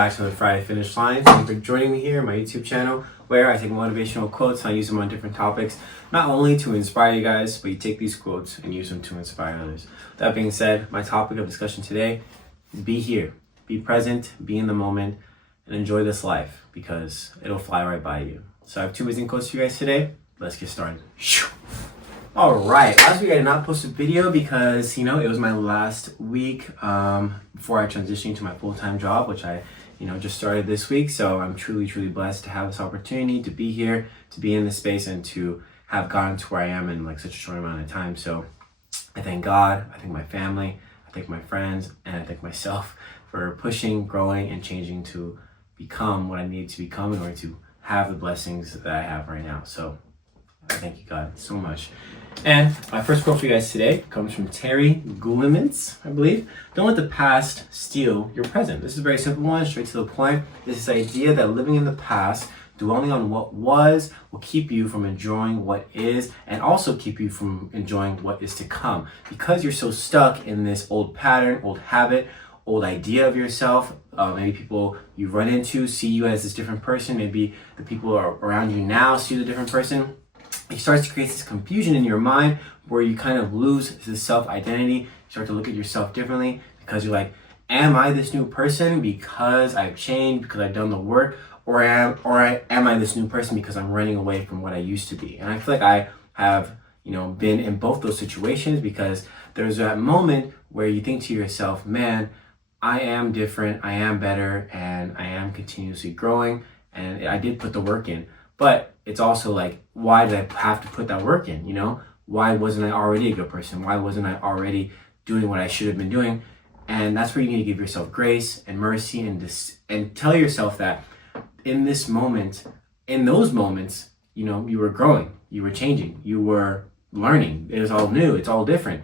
back to the Friday Finish Line. Thank you for joining me here on my YouTube channel, where I take motivational quotes and I use them on different topics, not only to inspire you guys, but you take these quotes and use them to inspire others. That being said, my topic of discussion today is be here, be present, be in the moment, and enjoy this life because it'll fly right by you. So I have two amazing quotes for you guys today. Let's get started. All right, last week I did not post a video because, it was my last week before I transitioned to my full-time job, which I, just started this week. So I'm truly, truly blessed to have this opportunity to be here, to be in this space, and to have gotten to where I am in such a short amount of time. So I thank God, I thank my family, I thank my friends, and I thank myself for pushing, growing, and changing to become what I need to become in order to have the blessings that I have right now. So I thank you, God, so much. And my first quote for you guys today comes from Terry Goulemans, I believe. Don't let the past steal your present. This is a very simple one, straight to the point. This idea that living in the past, dwelling on what was, will keep you from enjoying what is, and also keep you from enjoying what is to come. Because you're so stuck in this old pattern, old habit, old idea of yourself. Maybe people you run into see you as this different person. Maybe the people around you now see you as a different person. It starts to create this confusion in your mind where you kind of lose this self-identity. You start to look at yourself differently because you're like, am I this new person because I've changed, because I've done the work, or am I this new person because I'm running away from what I used to be? And I feel like I have, been in both those situations, because there's that moment where you think to yourself, man, I am different, I am better, and I am continuously growing, and I did put the work in. But it's also like, why did I have to put that work in? Why wasn't I already a good person? Why wasn't I already doing what I should have been doing? And that's where you need to give yourself grace and mercy and tell yourself that in this moment, in those moments, you were growing, you were changing, you were learning. It was all new, it's all different.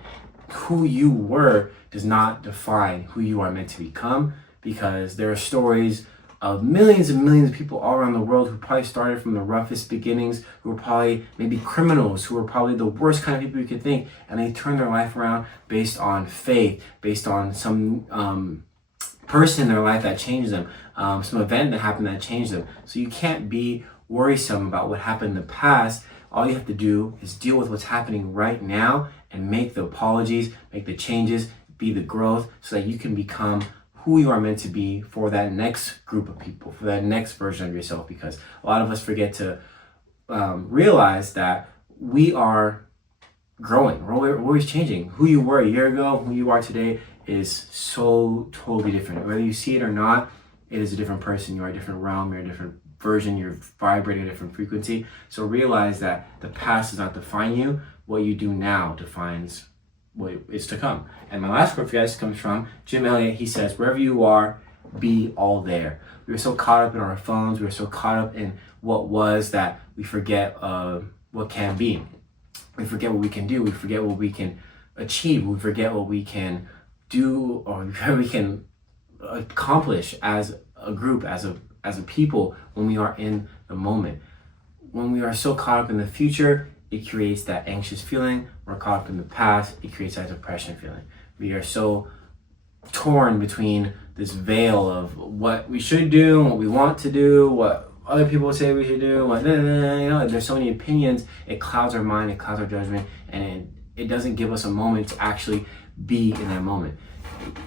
Who you were does not define who you are meant to become, because there are stories of millions and millions of people all around the world who probably started from the roughest beginnings, who were probably maybe criminals, who were probably the worst kind of people you could think, and they turned their life around based on faith, based on some person in their life that changed them, some event that happened that changed them. So you can't be worrisome about what happened in the past. All you have to do is deal with what's happening right now and make the apologies, make the changes, be the growth, so that you can become who you are meant to be for that next group of people, for that next version of yourself. Because a lot of us forget to realize that we are growing. We're always changing. Who you were a year ago, who you are today is so totally different. Whether you see it or not, it is a different person. You're a different realm. You're a different version. You're vibrating a different frequency. So realize that the past does not define you. What you do now defines what is to come. And my last quote for you guys comes from Jim Elliott. He says, wherever you are, be all there. We are so caught up in our phones. We are so caught up in what was that we forget what can be. We forget what we can do. We forget what we can achieve. We forget what we can do, or we can accomplish as a group, as a people, when we are in the moment. When we are so caught up in the future, it creates that anxious feeling. We're caught up in the past, it creates that depression feeling. We are so torn between this veil of what we should do, what we want to do, what other people say we should do, there's so many opinions. It clouds our mind, it clouds our judgment, and it doesn't give us a moment to actually be in that moment.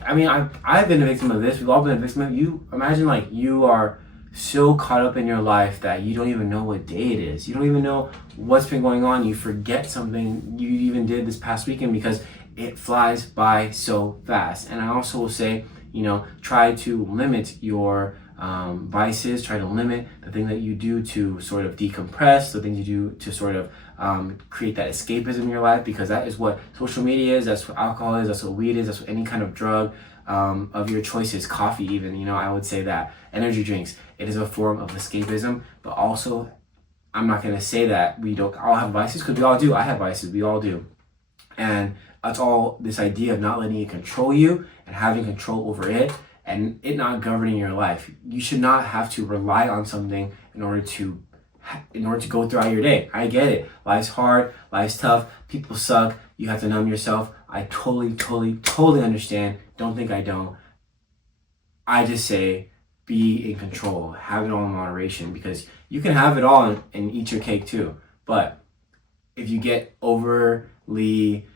I mean, I've been a victim of this. We've all been a victim of it. You imagine you are so caught up in your life that you don't even know what day it is. You don't even know what's been going on. You forget something you even did this past weekend because it flies by so fast. And I also will say, try to limit your vices, try to limit the thing that you do to sort of decompress, the things you do to sort of create that escapism in your life, because that is what social media is, that's what alcohol is, that's what weed is, that's what any kind of drug of your choices, coffee even, I would say that, energy drinks, it is a form of escapism. But also, I'm not going to say that we don't all have vices, because we all do. I have vices, we all do. And that's all this idea of not letting it control you and having control over it and it not governing your life. You should not have to rely on something in order to go throughout your day. I get it. Life's hard, life's tough, people suck, you have to numb yourself. I totally understand. Don't think I don't. I just say, be in control, have it all in moderation, because you can have it all and eat your cake too. But if you get overly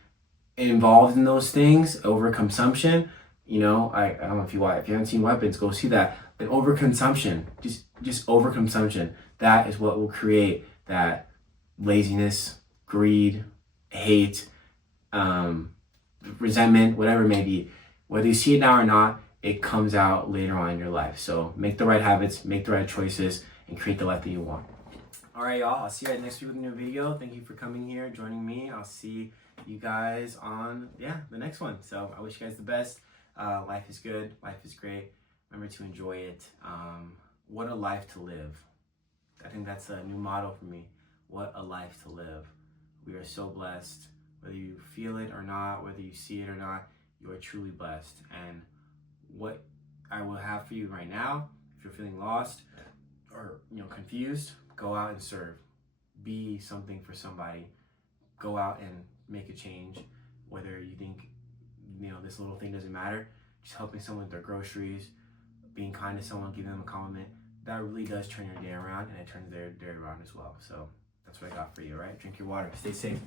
involved in those things, overconsumption, you know, I don't know if you haven't seen Weapons, go see that. But overconsumption, just overconsumption, that is what will create that laziness, greed, hate, resentment, whatever it may be. Whether you see it now or not, it comes out later on in your life. So make the right habits, make the right choices, and create the life that you want. All right, y'all. I'll see you guys next week with a new video. Thank you for coming here, joining me. I'll see you guys on the next one. So I wish you guys the best. Life is good. Life is great. Remember to enjoy it. What a life to live. I think that's a new motto for me. What a life to live. We are so blessed. Whether you feel it or not, whether you see it or not, you are truly blessed. And what I will have for you right now, if you're feeling lost or confused, go out and serve. Be something for somebody. Go out and make a change. Whether you think this little thing doesn't matter, just helping someone with their groceries, being kind to someone, giving them a compliment, that really does turn your day around, and it turns their day around as well. So that's what I got for you, right? Drink your water. Stay safe.